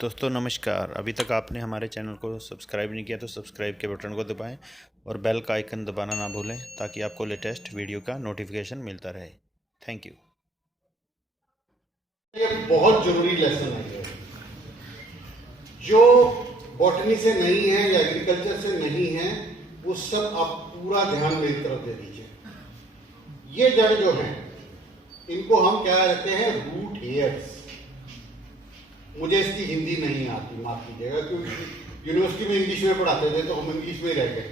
दोस्तों नमस्कार। अभी तक आपने हमारे चैनल को सब्सक्राइब नहीं किया तो सब्सक्राइब के बटन को दबाएं और बेल का आइकन दबाना ना भूलें ताकि आपको लेटेस्ट वीडियो का नोटिफिकेशन मिलता रहे। Thank you. ये बहुत जरूरी लेसन है जो बॉटनी से नहीं है या एग्रीकल्चर से नहीं है, वो सब आप पूरा ध्यान मेरी तरफ दे दीजिए। ये जड़ जो है इनको हम क्या कहते हैं, रूट हेयर्स। मुझे इसकी हिंदी नहीं आती, माफ कीजिएगा, क्योंकि यूनिवर्सिटी में इंग्लिश में पढ़ाते थे तो हम इंग्लिश में रह गए।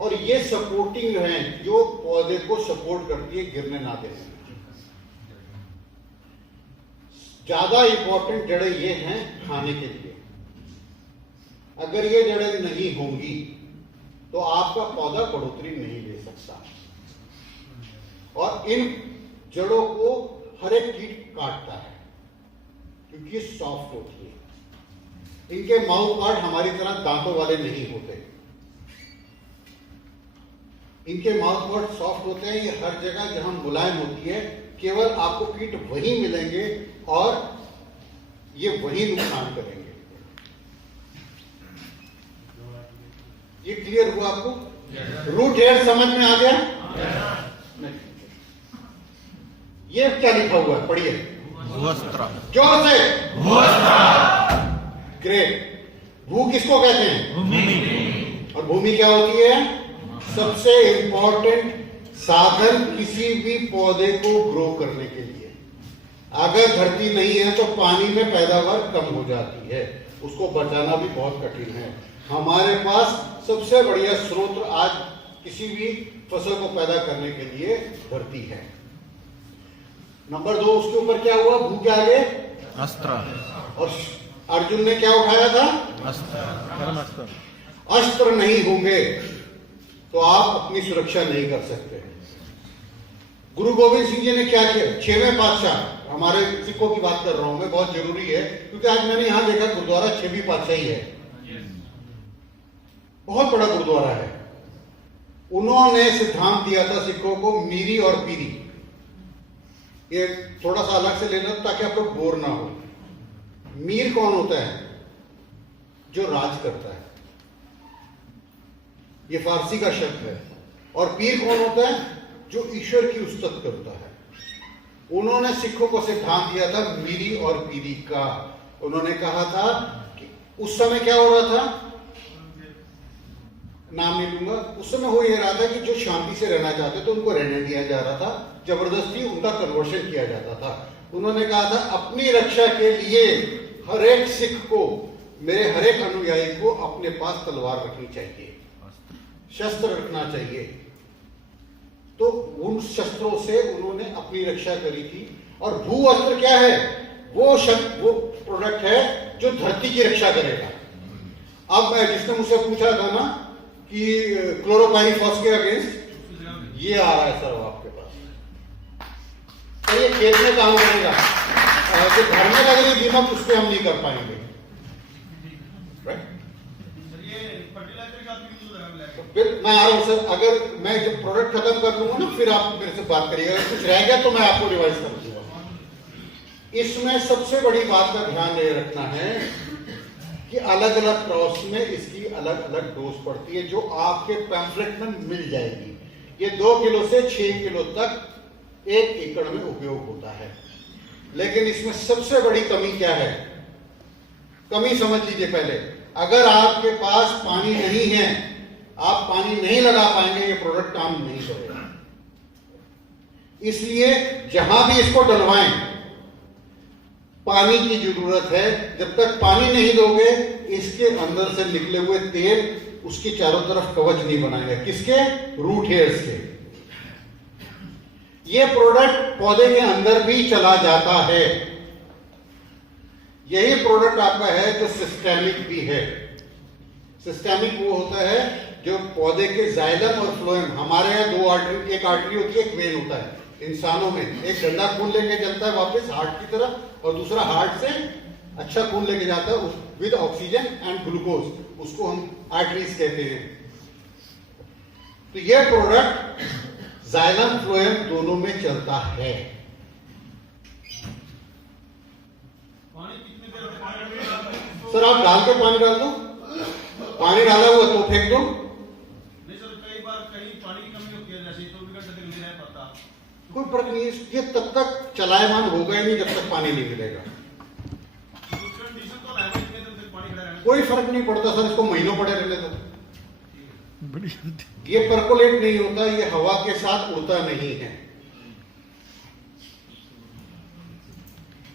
और ये सपोर्टिंग है जो पौधे को सपोर्ट करती है गिरने ना देने। ज्यादा इंपॉर्टेंट जड़ें ये हैं खाने के लिए। अगर ये जड़ें नहीं होंगी तो आपका पौधा बढ़ोतरी नहीं ले सकता। और इन जड़ों को हर एक कीट काटता है क्योंकि सॉफ्ट होती है। इनके माउथ पार्ट हमारी तरह दांतों वाले नहीं होते। इनके माउथ पार्ट सॉफ्ट होते हैं। ये हर जगह जहां मुलायम होती है केवल आपको कीट वही मिलेंगे और ये वही नुकसान करेंगे। ये क्लियर हुआ आपको? रूट हेयर समझ में आ गया? ये क्या लिखा हुआ है, पढ़िए। जोर से। ग्रेट। भू किसको कहते हैं? भूमि। और भूमि क्या होती है? सबसे इंपॉर्टेंट साधन किसी भी पौधे को ग्रो करने के लिए। अगर धरती नहीं है तो पानी में पैदावार कम हो जाती है, उसको बचाना भी बहुत कठिन है। हमारे पास सबसे बढ़िया स्रोत आज किसी भी फसल को पैदा करने के लिए धरती है। नंबर 2, उसके ऊपर क्या हुआ? भू के आगे अस्त्र। और अर्जुन ने क्या उठाया था? अस्त्र। अस्त्र नहीं होंगे तो आप अपनी सुरक्षा नहीं कर सकते। गुरु गोविंद सिंह जी ने क्या किया? 6वें पातशाह, हमारे सिखों की बात कर रहा हूं मैं, बहुत जरूरी है क्योंकि आज मैंने यहां देखा गुरुद्वारा 6वीं पातशाही है, बहुत बड़ा गुरुद्वारा है। उन्होंने सिद्धांत दिया था सिखों को, मीरी और पीरी। ये थोड़ा सा अलग से लेना ताकि आप लोग बोर ना हो। मीर कौन होता है? जो राज करता है, ये फारसी का शब्द है। और पीर कौन होता है? जो ईश्वर की उस्तत करता है। उन्होंने सिखों को सिद्धांत दिया था मीरी और पीरी का। उन्होंने कहा था कि उस समय क्या हो रहा था, नाम नहीं लूंगा, उस समय हो ये रहा था कि जो शांति से रहना चाहते थे उनको रहने दिया जा रहा था, जबरदस्ती उनका कन्वर्शन किया जाता था। उन्होंने कहा था अपनी रक्षा के लिए हर एक सिख को, मेरे हर एक अनुयायी को अपने पास तलवार रखनी चाहिए, शस्त्र रखना चाहिए। तो उन शस्त्रों से उन्होंने अपनी रक्षा करी थी। और भू अस्त्र क्या है? वो प्रोडक्ट है जो धरती की रक्षा करेगा। अब मैं, जिसने मुझसे पूछा था ना कि क्लोरोपाइरीफॉस के अगेंस्ट, ये आ रहा है सर आपके पास। तो ये खेत में काम करेगा, जो घर में लग रही दीमक उस पर हम नहीं कर पाएंगे। फिर मैं आ रहा हूं सर, अगर मैं जब प्रोडक्ट खत्म कर लूंगा ना फिर आप मेरे से बात करिएगा। अगर कुछ रह गया तो मैं आपको रिवाइज कर दूंगा। इसमें सबसे बड़ी बात का ध्यान ये रखना है कि अलग अलग क्रॉस में इसकी अलग अलग डोज पड़ती है, जो आपके पैम्फलेट में मिल जाएगी। ये 2 किलो से 6 किलो तक 1 एकड़ में उपयोग होता है। लेकिन इसमें सबसे बड़ी कमी क्या है? कमी समझ लीजिए पहले। अगर आपके पास पानी नहीं है, आप पानी नहीं लगा पाएंगे, ये प्रोडक्ट काम नहीं करेगा। इसलिए जहां भी इसको डलवाएं पानी की जरूरत है। जब तक पानी नहीं दोगे इसके अंदर से निकले हुए तेल उसके चारों तरफ कवच नहीं बनाएगा। किसके? रूट हेयर्स के। ये प्रोडक्ट पौधे के अंदर भी चला जाता है। यही प्रोडक्ट आपका है जो सिस्टेमिक भी है। सिस्टेमिक वो होता है जो पौधे के जाइलम और फ्लोएम, हमारे यहाँ 2 आर्टरी, एक आर्टरी होती है, एक वेन होता है। इंसानों में एक गंदा खून लेके चलता है वापस हार्ट की तरफ, और दूसरा हार्ट से अच्छा खून लेके जाता है विद ऑक्सीजन एंड ग्लूकोज, उसको हम आर्टरीज कहते हैं। तो यह प्रोडक्ट जाइलम फ्लोएम दोनों में चलता है। पानी कितनी देर सर आप डाल के पानी डाल दो, पानी डाला हुआ तो फेंक दो। नहीं सर, कई बार कहीं पानी की कमी होती है, जैसे 24 घंटे तक नहीं रह पाता। कोई फर्क नहीं है, ये तब तक चलायमान होगा ही नहीं जब तक पानी नहीं मिलेगा। कंडीशन तो है, इतने दिन तक पानी खड़ा रहना। कोई फर्क नहीं पड़ता सर, इसको महीनों पड़े रहने दो। ये परकोलेट नहीं होता, ये हवा के साथ उड़ता नहीं है।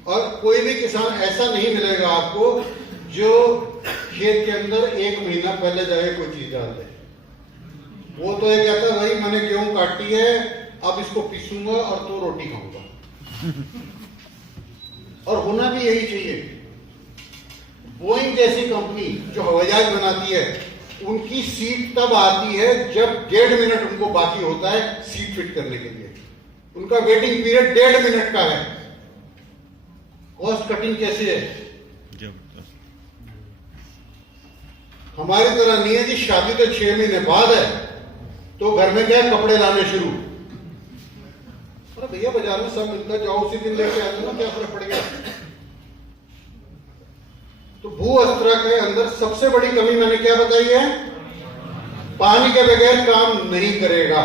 और कोई भी किसान ऐसा नहीं मिलेगा आपको जो खेत के अंदर 1 महीना पहले जाके कोई चीज डाल दे। वो तो ये कहता है भाई मैंने गेहूं काटी है, अब इसको पीसूंगा और तो रोटी खाऊंगा। और होना भी यही चाहिए। बोइंग जैसी कंपनी जो हवाई जहाज बनाती है, उनकी सीट तब आती है जब 1.5 मिनट उनको बाकी होता है सीट फिट करने के लिए। उनका वेटिंग पीरियड 1.5 मिनट का है। कॉस्ट कटिंग कैसे है? हमारी तरह नहीं है जी, शादी तो 6 महीने बाद है तो घर में क्या कपड़े लाने शुरू। अरे भैया बाजार में सब मिलता है, जाओ उसी दिन लेके आ जाओ ना, क्या फर्क पड़ गया। तो भू अस्त्र के अंदर सबसे बड़ी कमी मैंने क्या बताई है? पानी के बगैर काम नहीं करेगा।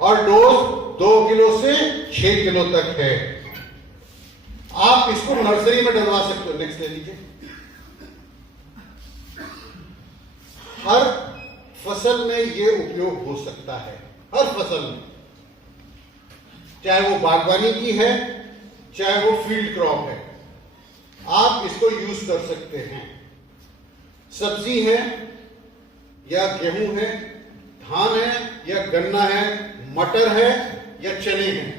और डोज 2 किलो से 6 किलो तक है। आप इसको नर्सरी में डलवा सकते हो। नेक्स्ट ले लीजिए। हर फसल में ये उपयोग हो सकता है, हर फसल में, चाहे वो बागवानी की है चाहे वो फील्ड क्रॉप है, आप इसको यूज कर सकते हैं। सब्जी है या गेहूं है, धान है या गन्ना है, मटर है या चने हैं,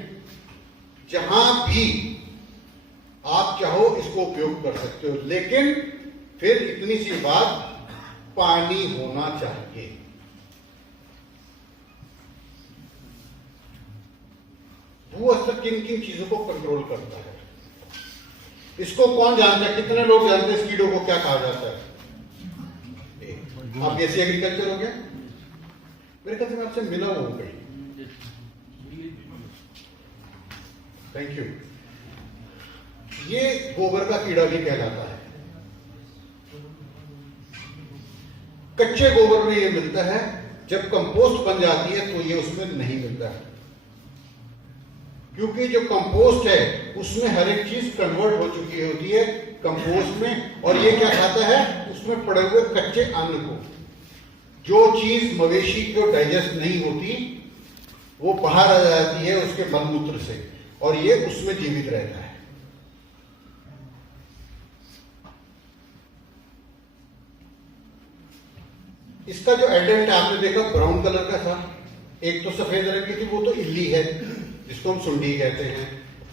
जहां भी आप चाहो इसको उपयोग कर सकते हो। लेकिन फिर इतनी सी बात, पानी होना चाहिए। भू अस्त्र किन किन चीजों को कंट्रोल करता है, इसको कौन जानता है? कितने लोग जानते हैं इस कीड़ों को क्या कहा जाता है? आप बीएससी एग्रीकल्चर हो गया? मेरे ख्याल से मैं आपसे मिला हूं कहीं। Thank you. ये गोबर का कीड़ा भी कहलाता है। कच्चे गोबर में ये मिलता है, जब कंपोस्ट बन जाती है तो ये उसमें नहीं मिलता है, क्योंकि जो कंपोस्ट है उसमें हर एक चीज कन्वर्ट हो चुकी होती है कंपोस्ट में। और ये क्या खाता है? उसमें पड़े हुए कच्चे अन्न को। जो चीज मवेशी को डाइजेस्ट नहीं होती वो बाहर आ जाती है उसके मलमूत्र से, और ये उसमें जीवित रहता है। इसका जो एडल्ट आपने देखा ब्राउन कलर का था, एक तो सफेद रंग की थी, वो तो इल्ली है जिसको हम सुंडी कहते हैं,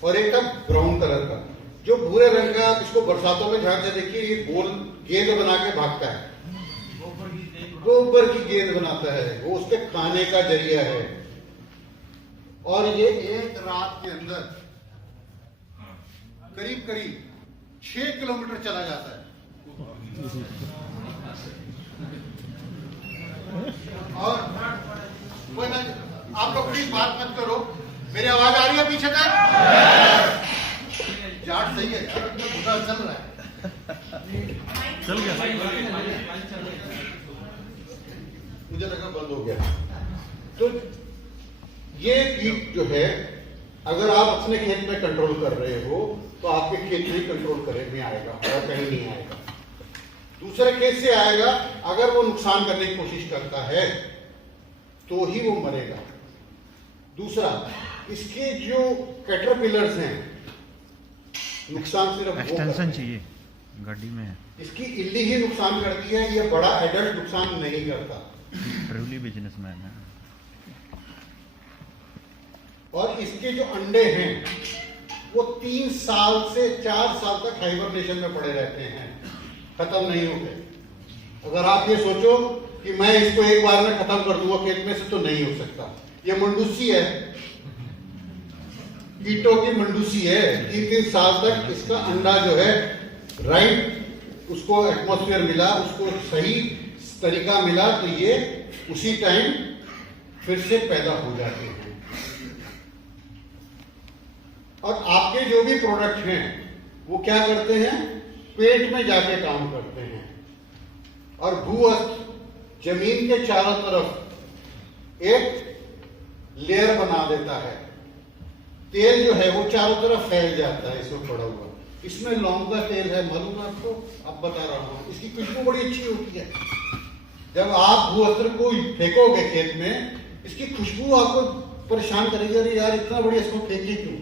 और एक था ब्राउन कलर का जो भूरे रंग का। इसको बरसातों में ध्यान से देखिए, ये गोल गेंद बना के भागता है, गोबर की गेंद बनाता है, वो उसके खाने का जरिया है। और ये एक रात के अंदर करीब करीब 6 किलोमीटर चला जाता है। और आप लोग प्लीज बात मत करो, मेरी आवाज आ रही है पीछे तक? जाट सही है, बुरा चल रहा है, चल गया, मुझे लगा बंद हो गया। तो ये कीट जो है, अगर आप अपने खेत में कंट्रोल कर रहे हो तो आपके खेत में कंट्रोल करने आएगा और कहीं नहीं आएगा। दूसरे खेत से आएगा, अगर वो नुकसान करने की कोशिश करता है तो ही वो मरेगा। दूसरा, इसके जो कैटरपिलर्स हैं, नुकसान सिर्फ एक्सटेंशन चाहिए गाड़ी में, इसकी इल्ली ही नुकसान करती है, ये बड़ा एडल्ट नुकसान नहीं करता। ट्रूली बिजनेसमैन है। और इसके जो अंडे हैं वो 3 साल से 4 साल तक हाइबरनेशन में पड़े रहते हैं, खत्म नहीं होते। अगर आप ये सोचो कि मैं इसको एक बार में खत्म कर दूंगा खेत में से, तो नहीं हो सकता। ये मंडूसी है, कीटों की मंडूसी है। 3-3 साल तक इसका अंडा जो है, राइट उसको एटमॉस्फेयर मिला, उसको सही तरीका मिला, तो ये उसी टाइम फिर से पैदा हो जाते हैं। और आपके जो भी प्रोडक्ट हैं वो क्या करते हैं? पेट में जाके काम करते हैं। और भूअस्त्र जमीन के चारों तरफ एक लेयर बना देता है। तेल जो है वो चारों तरफ फैल जाता है इसमें पड़ा हुआ। इसमें लौंग का तेल है, मालूम है आपको? अब बता रहा हूं, इसकी खुशबू बड़ी अच्छी होती है। जब आप भूअस्त्र को फेंकोगे खेत में, इसकी खुशबू आपको परेशान करेगी, अरे यार इतना बढ़िया, इसको फेंकी क्यों?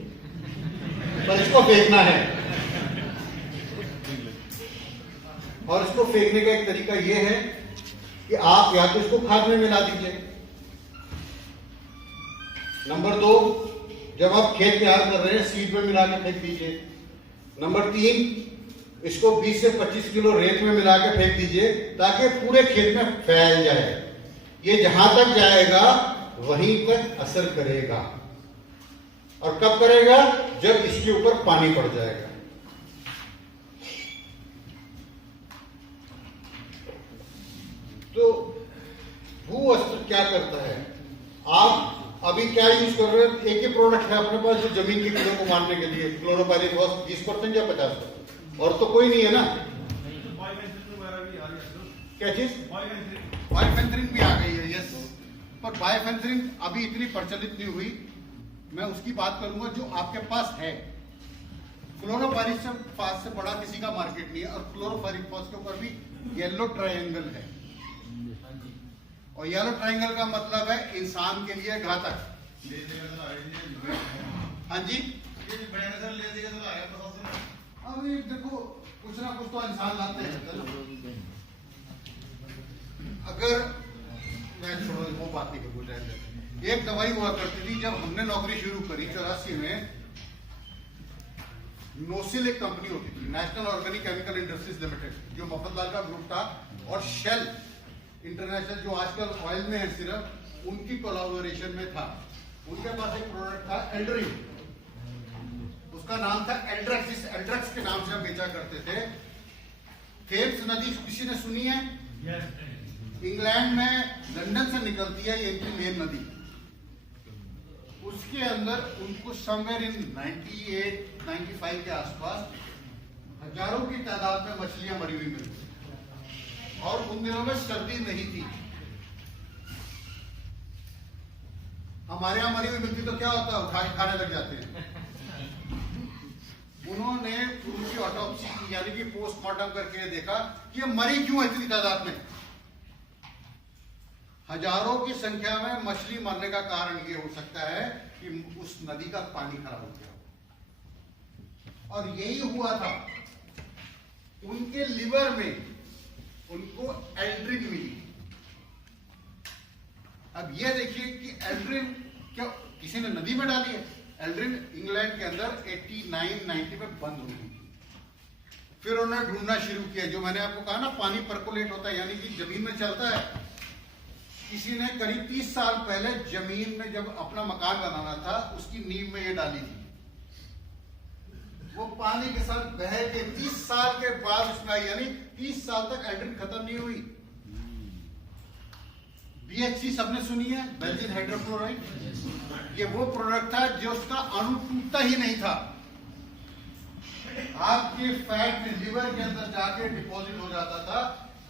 पर इसको फेंकना है। और इसको फेंकने का एक तरीका यह है कि आप या तो इसको खाद में मिला दीजिए। नंबर 2, जब आप खेत तैयार कर रहे हैं सीड में मिला के फेंक दीजिए। नंबर 3, इसको 20 से 25 किलो रेत में मिला के फेंक दीजिए ताकि पूरे खेत में फैल जाए। ये जहां तक जाएगा वहीं तक असर करेगा। और कब करेगा? जब इसके ऊपर पानी पड़ जाएगा। तो भूअस्त्र क्या करता है? आप अभी क्या यूज कर रहे हैं? एक ही प्रोडक्ट है अपने पास जो जमीन के कीड़ों को मारने के लिए, क्लोरोपाइरीफॉस 20% या 50%, और तो कोई नहीं है ना। क्या चीज? बाइफेंथ्रिन भी आ गई है, यस। पर बाइफेंथ्रिन अभी इतनी प्रचलित नहीं हुई। मैं उसकी बात करूंगा जो आपके पास है। क्लोरोपाइरीफॉस से बड़ा किसी का मार्केट नहीं है। और क्लोरोपाइरीफॉस के ऊपर भी येलो ट्रायंगल है। और येलो ट्रायंगल का मतलब है इंसान के लिए घातक। हाँ जी, अभी देखो कुछ ना कुछ तो इंसान लाते हैं। अगर मैं छोड़ो, वो बात नहीं करूँ। एक दवाई हुआ करती थी जब हमने नौकरी शुरू करी 84 में। नोसिल एक कंपनी होती थी, national organic chemical industries limited, जो मफतलाल का ग्रुप था। और शेल इंटरनेशनल जो आजकल ऑयल में है सिर्फ, उनकी कोलैबोरेशन में था। उनके पास एक प्रोडक्ट था एल्ड्रिन, उसका नाम था एल्ड्रेक्स। एल्ड्रेक्स के नाम से हम बेचा करते थे। थेम्स नदी किसी ने सुनी है? इंग्लैंड में लंदन से निकलती है ये मेन नदी। उसके अंदर उनको समवेयर इन 98-95 के आसपास हजारों की तादाद में मछलियां मरी हुई मिलती। और उन दिनों में सर्दी नहीं थी। हमारे यहां मरी हुई मिलती तो क्या होता है, उठा के खाने लग जाते हैं। उन्होंने उनकी ऑटोप्सी की, यानी कि पोस्टमार्टम करके देखा कि ये मरी क्यों है इतनी तादाद में। हजारों की संख्या में मछली मरने का कारण ये हो सकता है कि उस नदी का पानी खराब हो गया। और यही हुआ था, उनके लिवर में उनको एल्ड्रिन मिली। अब ये देखिए कि एल्ड्रिन क्या किसी ने नदी में डाली है? एल्ड्रिन इंग्लैंड के अंदर 89-90 में बंद हो गई। फिर उन्होंने ढूंढना शुरू किया, जो मैंने आपको कहा ना पानी परकोलेट होता है, यानी कि जमीन में चलता है। किसी ने करीब 30 साल पहले जमीन में जब अपना मकान बनाना था, उसकी नींव में ये डाली थी। वो पानी के साथ बह के 30 साल के बाद उसमें आई, यानी 30 साल तक एल्ड्रिन खत्म नहीं हुई। BHC सबने सुनी है, बेंजीन हाइड्रोक्लोराइड। ये वो प्रोडक्ट था जो उसका अणु टूटता ही नहीं था। आपके फैट में लिवर के अंदर जाके डिपॉजिट हो जाता था।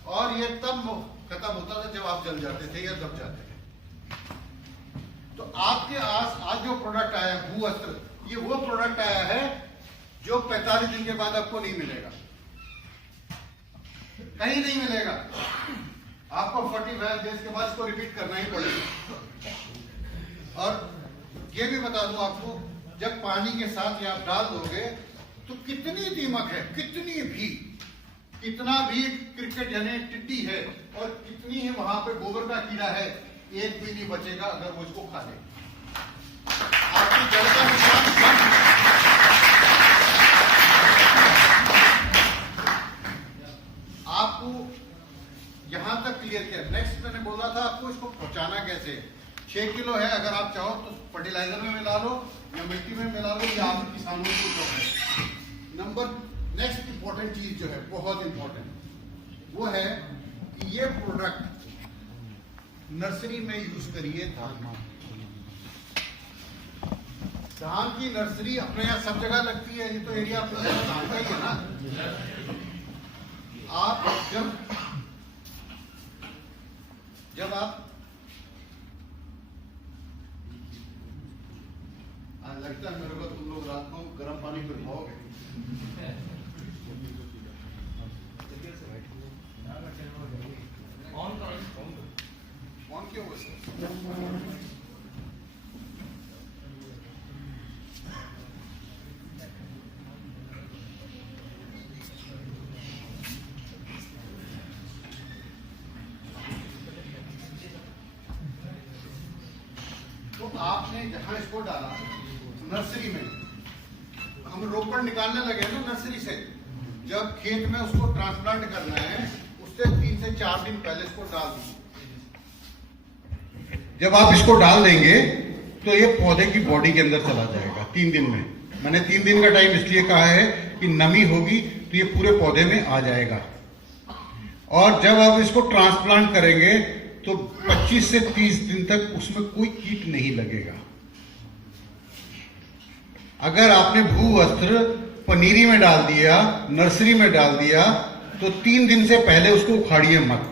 और ये तब खत्म होता था जब आप जल जाते थे या दब जाते थे। तो आपके आज जो प्रोडक्ट आया भूअस्त्र, ये वो प्रोडक्ट आया है जो 45 दिन के बाद आपको नहीं मिलेगा, कहीं नहीं मिलेगा। आपको 45 डेज के बाद इसको रिपीट करना ही पड़ेगा। और ये भी बता दूं आपको, जब पानी के साथ ये आप डाल दोगे तो कितनी दीमक है, कितना भी क्रिकेट यानी टिड्डी है, और कितनी ही वहां पे गोबर का कीड़ा है, एक भी नहीं बचेगा अगर वो इसको खा ले। आपकी जड़ का नुकसान आपको यहां तक क्लियर किया। नेक्स्ट मैंने बोला था आपको इसको पहुंचाना कैसे। 6 किलो है, अगर आप चाहो तो फर्टिलाइजर में मिला लो या मिट्टी में मिला लो, या आप किसानों को। नंबर नेक्स्ट इंपॉर्टेंट चीज जो है, बहुत इंपॉर्टेंट, वो है कि ये प्रोडक्ट नर्सरी में यूज करिए। धान की नर्सरी अपने यहाँ सब जगह लगती है, ये तो एरिया आपको धान का ही है ना। जब आप लगता है मेरे को तुम लोग रात को गर्म पानी पिलवाओगे। ऑन क्यों हुआ सर? तो आपने जहां इसको डाला नर्सरी में, हम रोपड़ निकालने लगे ना नर्सरी से, जब खेत में उसको ट्रांसप्लांट करना है उससे 3 से 4 दिन पहले इसको डाल दीजिए। जब आप इसको डाल देंगे तो ये पौधे की बॉडी के अंदर चला जाएगा 3 दिन में। मैंने 3 दिन का टाइम इसलिए कहा है कि नमी होगी तो ये पूरे पौधे में आ जाएगा। और जब आप इसको ट्रांसप्लांट करेंगे तो 25 से 30 दिन तक उसमें कोई कीट नहीं लगेगा। अगर आपने भू वस्त्र पनीरी में डाल दिया, नर्सरी में डाल दिया, तो 3 दिन से पहले उसको उखाड़िए मत।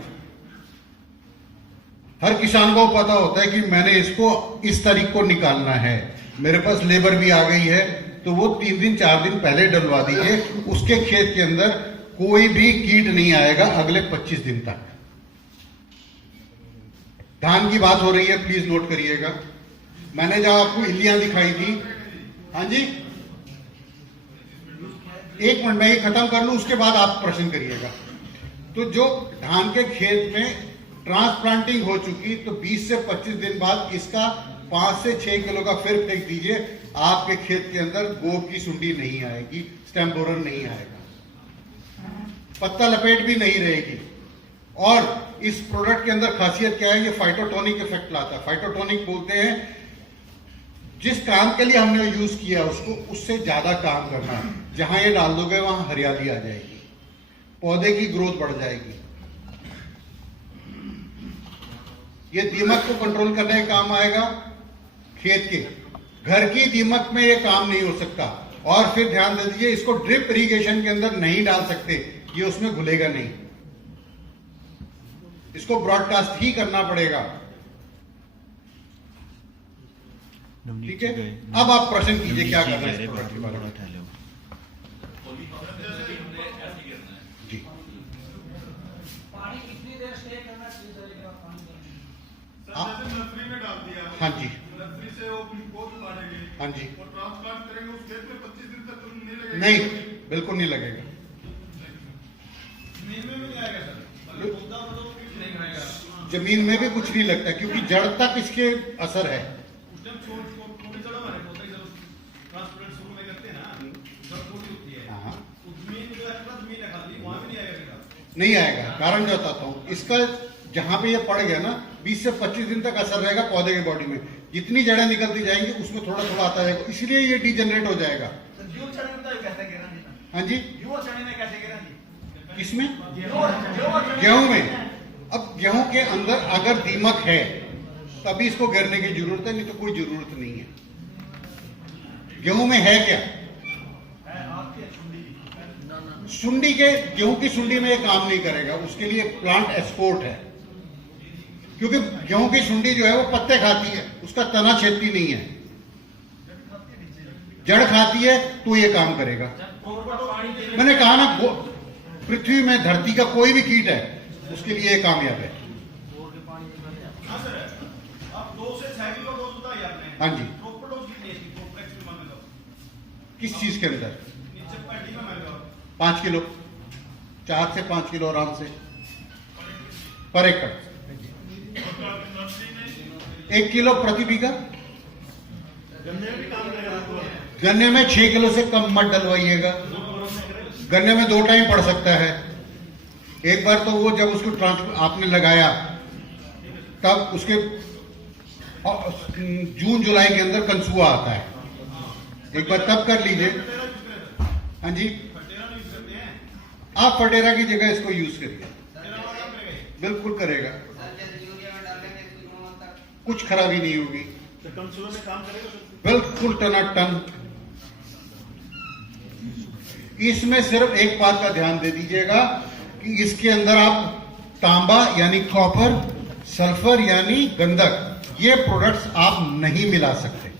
हर किसान को पता होता है कि मैंने इसको इस तारीख को निकालना है, मेरे पास लेबर भी आ गई है, तो वो 3 दिन 4 दिन पहले डलवा दीजिए। उसके खेत के अंदर कोई भी कीट नहीं आएगा अगले 25 दिन तक। धान की बात हो रही है, प्लीज नोट करिएगा। मैंने जब आपको इल्लियां दिखाई थी, हाँ जी, 1 मिनट में ये खत्म कर लूं, उसके बाद आप प्रश्न करिएगा। तो जो धान के खेत में ट्रांसप्लांटिंग हो चुकी, तो 20 से 25 दिन बाद इसका 5 से 6 किलो का फिर फेंक दीजिए। आपके खेत के अंदर गोब की सुंडी नहीं आएगी, स्टेम बोरर नहीं आएगा, पत्ता लपेट भी नहीं रहेगी। और इस प्रोडक्ट के अंदर खासियत क्या है, ये फाइटोटोनिक इफेक्ट लाता है। फाइटोटोनिक बोलते हैं जिस काम के लिए हमने यूज किया उसको उससे ज्यादा काम करना है। जहां ये डाल दोगे वहां हरियाली आ जाएगी, पौधे की ग्रोथ बढ़ जाएगी। ये दीमक को कंट्रोल करने का काम आएगा। खेत के घर की दीमक में ये काम नहीं हो सकता। और फिर ध्यान दे दीजिए, इसको ड्रिप इरिगेशन के अंदर नहीं डाल सकते, ये उसमें घुलेगा नहीं, इसको ब्रॉडकास्ट ही करना पड़ेगा। ठीक है, अब आप प्रश्न कीजिए क्या करना है इस प्रोडक्ट के बारे में। जी, पानी कितनी देर स्टे करना चाहिए सर? एक बार पानी नर्सरी में डाल दिया, हाँ जी, नर्सरी से वो ग्लूकोज उतारेंगे, हाँ जी, और ट्रांसप्लांट करेंगे उस खेत में 25 दिन तक नहीं लगेगा? नहीं, बिल्कुल नहीं लगेगा। जमीन में भी नहीं आएगा सर, मतलब पौधा मतलब कीट नहीं खाएगा। जमीन में भी कुछ नहीं लगता क्योंकि जड़ तक इसके असर है। उस टाइम छोटी जड़ हमारे पौधे जब ट्रांसप्लांट शुरू में करते हैं ना, जड़ छोटी होती है, हाँ, उस जमीन जो एक्स्ट्रा जमीन है खाली, वहां भी नहीं आएगा सीधा। नहीं आएगा। कारण जो बताता हूँ, इसका जहां पे ये पड़ गया ना, 20 से 25 दिन तक असर रहेगा पौधे की बॉडी में। जितनी जड़ें निकलती जाएंगी उसमें थोड़ा थोड़ा आता जाएगा, इसलिए ये डिजेनरेट हो जाएगा। हाँ जी, किसमें? गेहूं में। अब गेहूं के अंदर अगर दीमक है तभी इसको गिरने की जरूरत है, नहीं तो कोई जरूरत नहीं है। गेहूं में है क्या? सुंडी के, गेहूं की सुंडी में ये काम नहीं करेगा, उसके लिए प्लांट एक्सपोर्ट है। क्योंकि गेहूं की सुंडी जो है वो पत्ते खाती है, उसका तना छेदती नहीं है, जड़ खाती है, तो ये काम करेगा। मैंने कहा ना, पृथ्वी में धरती का कोई भी कीट है उसके लिए ये कामयाब है। हाँ सर, अब 2 से 6 किलो डोज बताई आपने। हाँ जी। प्रॉपर डोज कितनी है इसकी? कॉम्प्लेक्स में मान लो किस चीज के अंदर? नीचे पैडी में मान लो 5 किलो, 4 से 5 किलो आराम से पर एकड़। 1 किलो प्रति बीघा। गन्ने में 6 किलो से कम मत डलवाइएगा। गन्ने में 2 टाइम पड़ सकता है। एक बार तो वो जब उसको आपने लगाया तब उसके जून जुलाई के अंदर कंसुआ आता है, एक बार तब कर लीजिए। हाँ जी, आप फटेरा की जगह इसको यूज करिए, बिल्कुल करेगा, कुछ खराबी नहीं होगी, बिल्कुल टनाटन। इसमें सिर्फ एक बात का ध्यान दे दीजिएगा, कि इसके अंदर आप तांबा यानी कॉपर, सल्फर यानी गंधक, ये प्रोडक्ट्स आप नहीं मिला सकते।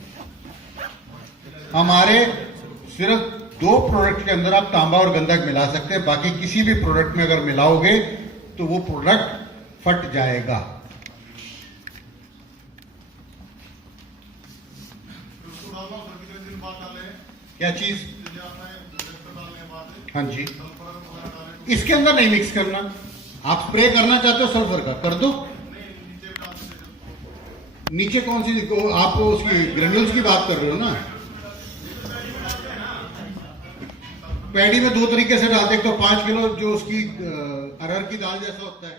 हमारे सिर्फ 2 प्रोडक्ट के अंदर आप तांबा और गंधक मिला सकते हैं, बाकी किसी भी प्रोडक्ट में अगर मिलाओगे तो वो प्रोडक्ट फट जाएगा। उसको डालना सर कितने दिन बाद डालें? क्या चीज? जैसे आपने इंजेक्टर डालने के बाद हाँ जी, सल्फर वगैरह डालें इसके अंदर नहीं मिक्स करना। आप स्प्रे करना चाहते हो सल्फर का, कर दो। नीचे डाल देते। नीचे कौन सी, आप उसकी ग्रेन्यूल्स की बात कर रहे हो ना? पैडी में 2 तरीके से डालते हैं, एक तो 5 किलो जो उसकी अरहर की दाल जैसा होता है,